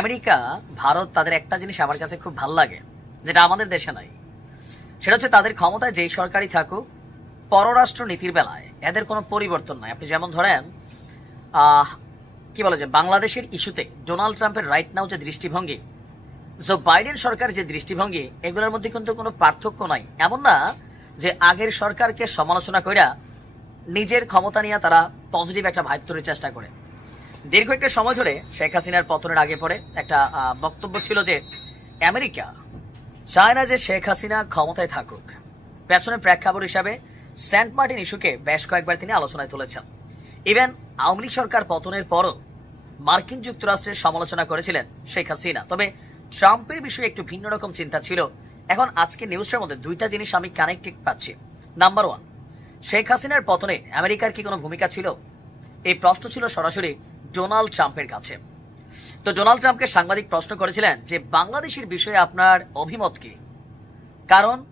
America, Bharat তাদের একটা জিনিস আমার কাছে খুব ভালো লাগে, যেটা আমাদের দেশে নাই। সেটা হচ্ছে তাদের ক্ষমতায় যেই সরকারই থাকুক, পররাষ্ট্র নীতির বেলায় এদের কোনো পরিবর্তন নাই। আপনি যেমন ধরেন কি বলে যে, বাংলাদেশের ইস্যুতে ডোনাল্ড ট্রাম্পের রাইট নাও যে দৃষ্টিভঙ্গি, জো বাইডেন সরকার যে দৃষ্টিভঙ্গি, এগুলোর মধ্যে কিন্তু কোনো পার্থক্য নাই। এমন না যে আগের সরকারকে সমালোচনা কইরা নিজের ক্ষমতা নিয়ে তারা পজিটিভ একটা ভাইব তৈরির চেষ্টা করে। দীর্ঘ একটা সময় ধরে শেখ হাসিনার পতনের আগে পরে একটা বক্তব্য ছিল যে, আমেরিকা চায় না যে শেখ হাসিনা ক্ষমতায় থাকুক। পেছনে প্রেক্ষাপট হিসাবে সেন্ট মার্টিন ইস্যুকে বেশ কয়েকবার তিনি আলোচনায় তুলেছেন। ইভেন আওয়ামী লীগ সরকার পতনের পরও মার্কিন যুক্তরাষ্ট্রের সমালোচনা করেছিলেন শেখ হাসিনা। তবে ট্রাম্পের বিষয়ে একটু ভিন্ন রকম চিন্তা ছিল। এখন আজকে নিউজটার মধ্যে দুইটা জিনিস আমি কানেক্টেড পাচ্ছি। নাম্বার ওয়ান শেখ হাসিনার পতনে আমেরিকার কি কোনো ভূমিকা ছিল? এই প্রশ্ন ছিল সরাসরি ডোনাল্ড ট্রাম্পের কাছে। তো ডোনাল্ড ট্রাম্পকে সাংবাদিক প্রশ্ন করেছিলেন যে, বাংলাদেশের বিষয়ে আপনার অভিমত কি? কারণ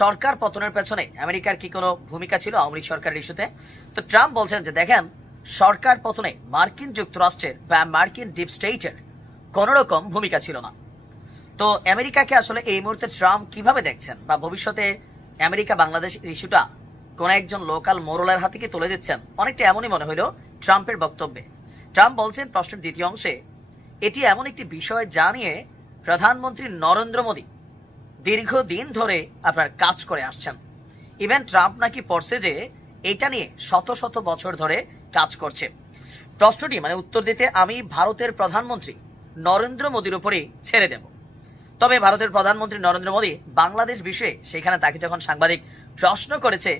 সরকার পতনের পেছনে আমেরিকার কি কোনো ভূমিকা ছিল আওয়ামী লীগ সরকারের ইস্যুতে? তো ট্রাম্প বলছেন যে, দেখেন, সরকার পতনে মার্কিন যুক্তরাষ্ট্রের বা মার্কিন ডিপ স্টেটের কোনো রকম ভূমিকা ছিল না। তো আমেরিকাকে আসলে এই মুহূর্তে ট্রাম্প কীভাবে দেখছেন? বা ভবিষ্যতে আমেরিকা বাংলাদেশ ইস্যুটা কোন একজন লোকাল মোরলের হাতে কি তুলে দিচ্ছেন? অনেকটা এমনই মনে হলো ট্রাম্পের বক্তব্যে। ট্রাম্প বলছেন প্রশ্নের দ্বিতীয় অংশে, এটি এমন একটি বিষয় যা নিয়ে প্রধানমন্ত্রী নরেন্দ্র মোদী দীর্ঘদিন ধরে আপনার কাজ করে আসছেন। ইভেন ট্রাম্প নাকি পড়ছে যে এটা নিয়ে শত শত বছর ধরে কাজ করছে। প্রশ্নটি মানে উত্তর দিতে আমি ভারতের প্রধানমন্ত্রী নরেন্দ্র মোদীর উপরেই ছেড়ে দেব। তবে ভারতের প্রধানমন্ত্রী নরেন্দ্র মোদী বাংলাদেশ বিষয়ে সেখানে তাকে যখন সাংবাদিক প্রশ্ন করেছে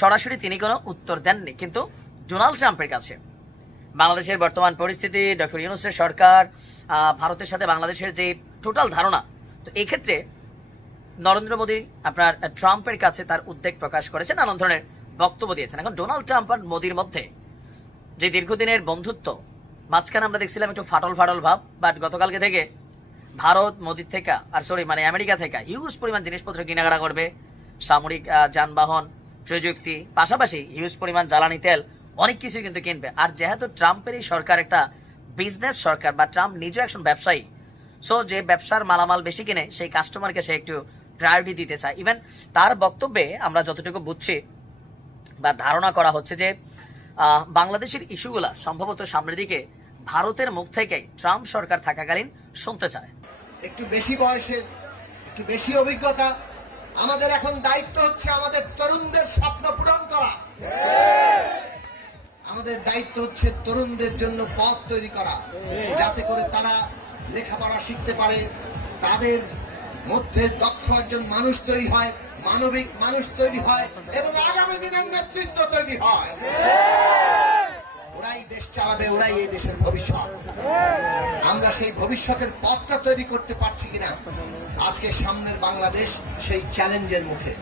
সরাসরি তিনি কোনো উত্তর দেননি, কিন্তু ডোনাল্ড ট্রাম্পের কাছে। বাংলাদেশের বর্তমান পরিস্থিতি, ডক্টর ইউনুসের সরকার ভারতের সাথে বাংলাদেশের যে টোটাল ধারণা, তো এই ক্ষেত্রে নরেন্দ্র মোদী আপনার ট্রাম্পের কাছে তার উদ্বেগ প্রকাশ করেছেন, নানান ধরনের বক্তব্য দিয়েছেন। এখন ডোনাল্ড ট্রাম্প আর মোদীর মধ্যে যে দীর্ঘদিনের বন্ধুত্ব, মাঝখানে আমরা দেখছিলাম একটু ফাটল ফাটল ভাব, বাট গতকালকে থেকে ভারত মোদির থেকে, আর সরি মানে আমেরিকা থেকে হিউজ পরিমাণ জিনিসপত্র কেনাকাটা করবে, সামরিক যানবাহন প্রযুক্তি, পাশাপাশি হিউজ পরিমাণ জ্বালানি তেল, অনেক কিছু কিন্তু কিনবে। আর যেহেতু ট্রাম্পের এই সরকার একটা বিজনেস সরকার বা ট্রাম্প নিজে একজন ব্যবসায়ী সো যে ব্যবসার মালামাল বেশি কিনে সেই কাস্টমারকে সে একটু প্রায়োরিটি দিতে চায়। ইভেন তার বক্তব্যে আমরা যতটুকু বুঝছি বা ধারণা করা হচ্ছে যে বাংলাদেশের ইস্যুগুলা সম্ভবত সামনের দিকে ভারতের মুখ থেকে ট্রাম্প সরকার থাকাকালীন শুনতে চায়। একটু বেশি বয়সের, একটু বেশি অভিজ্ঞতা আমাদের এখন দায়িত্ব হচ্ছে আমাদের তরুণদের স্বপ্ন পূরণ করা। আমাদের দায়িত্ব হচ্ছে তরুণদের জন্য পথ তৈরি করা, যাতে করে তারা লেখাপড়া শিখতে পারে, তাদের মধ্যে দক্ষ একজন মানুষ তৈরি হয়, মানবিক মানুষ তৈরি হয়, এবং আগামী দিনের নেতৃত্ব তৈরি হয়। ওরাই দেশ চালাবে, ওরাই এই দেশের ভবিষ্যৎ। আমরা সেই ভবিষ্যতের পথটা তৈরি করতে পারছি কিনা? আজকে সামনের বাংলাদেশ সেই চ্যালেঞ্জের মুখে।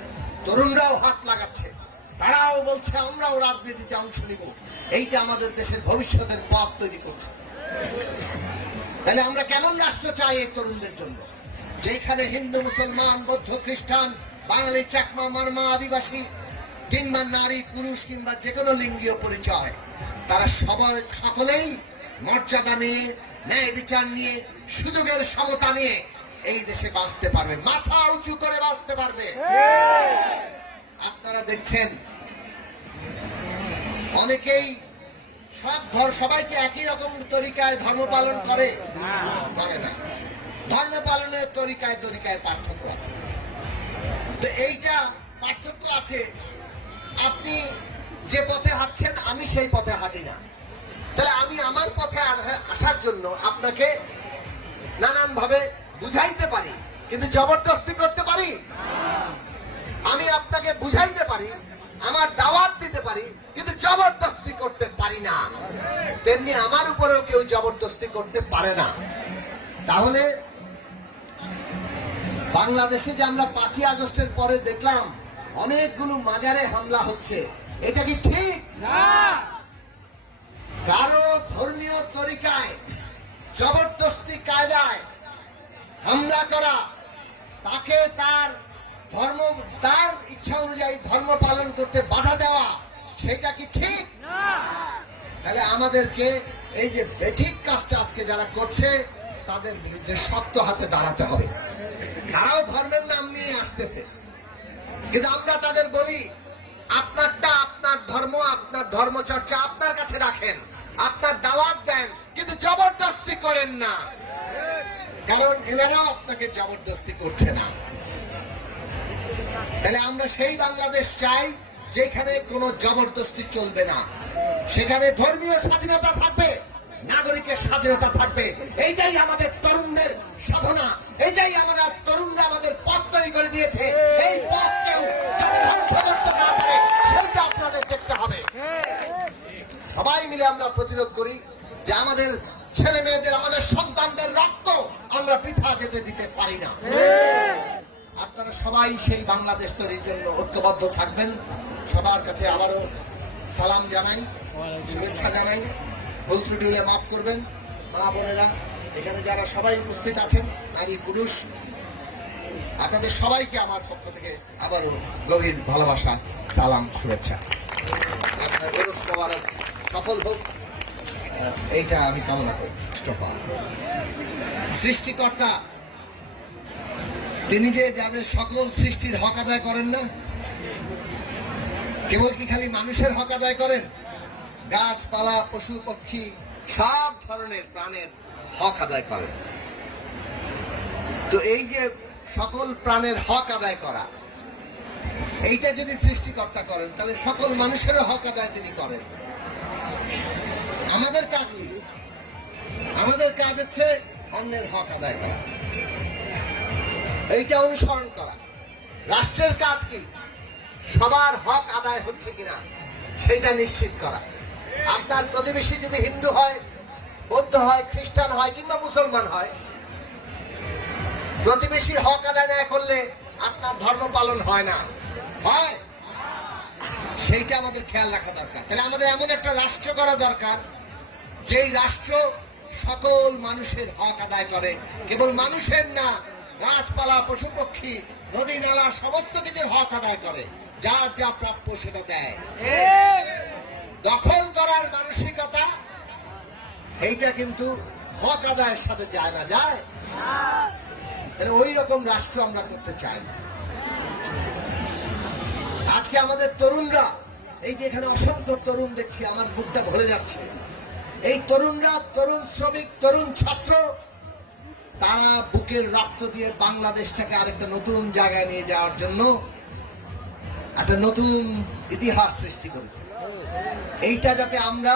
তরুণরাও হাত লাগাচ্ছে। তারাও বলছে, আমরাও রাজনীতিতে অংশ নিব। এইটা আমাদের দেশের ভবিষ্যতের পথ তৈরি করছে। তাহলে আমরা কেমন রাষ্ট্র চাই এই তরুণদের জন্য? যেখানে হিন্দু, মুসলমান, বৌদ্ধ, খ্রিস্টান, বাঙালি, চাকমা, মারমা, আদিবাসী কিংবা নারী, পুরুষ কিংবা যে কোনো লিঙ্গীয় পরিচয় তারা সবার সকলেই মর্যাদা নিয়ে, ন্যায় বিচার নিয়ে, সুযোগের সমতা নিয়ে এই দেশে বাঁচতে পারবে। মাথা উঁচু করে বাঁচতে পারবে। আপনারা দেখছেন, অনেকেই সব ধর সবাইকে একই রকম তরিকায় ধর্ম পালন করে করে না। ধর্ম পালনের তরিকায় তরিকায় পার্থক্য আছে। তো এইটা পার্থক্য আছে। আপনি যে পথে হাঁটছেন, আমি সেই পথে হাঁটি না। তাহলে আমি আমার পথে আসার জন্য আপনাকে নানান ভাবে বুঝাইতে পারি, কিন্তু জবরদস্তি করতে পারি? আমি আপনাকে বুঝাইতে পারি, আমার দাওয়াত দিতে পারি, কিন্তু জবরদস্তি করতে পারি না। তেমনি আমার উপরেও কেউ জবরদস্তি করতে পারে না। তাহলে বাংলাদেশে যে আমরা পাঁচই আগস্টের পরে দেখলাম, অনেকগুলো মাজারে হামলা হচ্ছে। এটা কি ঠিক? কারও ধর্মীয় তরিকায় জবরদস্তি কায়দায় হামলা করা তাকে তার ধর্ম তার ইচ্ছা অনুযায়ী ধর্ম পালন করতে বাধা দেওয়া সেটা কি ঠিক? তাহলে আমাদেরকে এই যে বেঠিক কাজটা আজকে যারা করছে তাদের বিরুদ্ধে শক্ত হাতে দাঁড়াতে হবে। তারাও ধর্মের নাম নিয়ে আসতেছে। কিন্তু আমরা তাদের বলি আপনারটা আপনার ধর্ম, আপনার ধর্মচর্চা আপনার কাছে রাখেন, আপনার দাওয়াত দেন, কিন্তু জবরদস্তি করেন না। কারণ এনারাও আপনাকে জবরদস্তি করছে না। তাহলে আমরা সেই বাংলাদেশ চাই যেখানে কোনো জবরদস্তি চলবে না। সেখানে ধর্মীয় স্বাধীনতা থাকবে, নাগরিকের স্বাধীনতা থাকবে। এইটাই আমাদের তরুণদের সাধনা এটাই আমরা তরুণরা আমাদের পথ তৈরি করে দিয়েছে এই পথ কেউ যাতে ধ্বংস করতে না পারে সেইটা আপনাদের দেখতে হবে সবাই মিলে আমরা প্রতিরোধ করি যে আমাদের ছেলে মেয়েদের আমাদের সন্তানদের রক্ত আমরা বৃথা যেতে দিতে পারি না। আপনারা সবাই সেই বাংলাদেশ তৈরির জন্য ঐক্যবদ্ধ থাকবেন। সবার কাছে আবারও সালাম জানাই, শুভেচ্ছা জানাই। ভুল ত্রুটি হলে মাফ করবেন। মা বোনেরা, এখানে যারা সবাই উপস্থিত আছেন, নারী পুরুষ, আপনাদের সবাইকে আমার পক্ষ থেকে আবারও গভীর ভালোবাসা, সালাম, শুভেচ্ছা। আপনার সফল হোক। এইটা আমি কামনা করি of সৃষ্টিকর্তা, তিনি যে যাদের সকল সৃষ্টির হক আদায় করেন না, কেবল কি খালি মানুষের হক আদায় করেন? গাছপালা, পশু, পক্ষী, সব ধরনের প্রাণের হক আদায় করেন। তো এই যে সকল প্রাণের হক আদায় করা, এইটা যদি সৃষ্টিকর্তা করেন, তাহলে সকল মানুষেরও হক আদায় তিনি করেন। আমাদের কাজ কি? আমাদের কাজ হচ্ছে অন্যের হক আদায় করা। এইটা অনুসরণ করা। রাষ্ট্রের কাজ কি? সবার হক আদায় হচ্ছে কিনা, সেটা নিশ্চিত করা। আপনার প্রতিবেশী যদি হিন্দু হয়, বৌদ্ধ হয়, খ্রিস্টান হয়, কিংবা মুসলমান হয়, প্রতিবেশীর হক আদায় না করলে আপনার ধর্ম পালন হয় না। হয়? সেইটা আমাদের খেয়াল রাখা দরকার। তাহলে আমাদের এমন একটা রাষ্ট্র করা দরকার যেই রাষ্ট্র সকল মানুষের হক আদায় করে, কেবল মানুষের না, গাছপালা পশু পক্ষী নদী, নালা, সমস্ত কিছুর হক আদায় করে, যার যা প্রাপ্য সেটা দেয়। দখল করার মানসিকতা, এইটা কিন্তু হক আদায়ের সাথে যায় না, যায়? তাহলে ওই রকম রাষ্ট্র আমরা করতে চাই। আজকে আমাদের তরুণরা, এই যে এখানে অসংখ্য তরুণ দেখছি, আমার বুকটা ভরে যাচ্ছে। এই তরুণরা তরুণ শ্রমিক, তরুণ ছাত্র, তারা বুকের রক্ত দিয়ে বাংলাদেশটাকে আরেকটা নতুন জায়গায় নিয়ে যাওয়ার জন্য একটা নতুন ইতিহাস সৃষ্টি করেছে। এইটা যাতে আমরা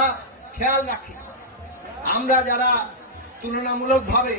খেয়াল রাখি। আমরা যারা তুলনামূলকভাবে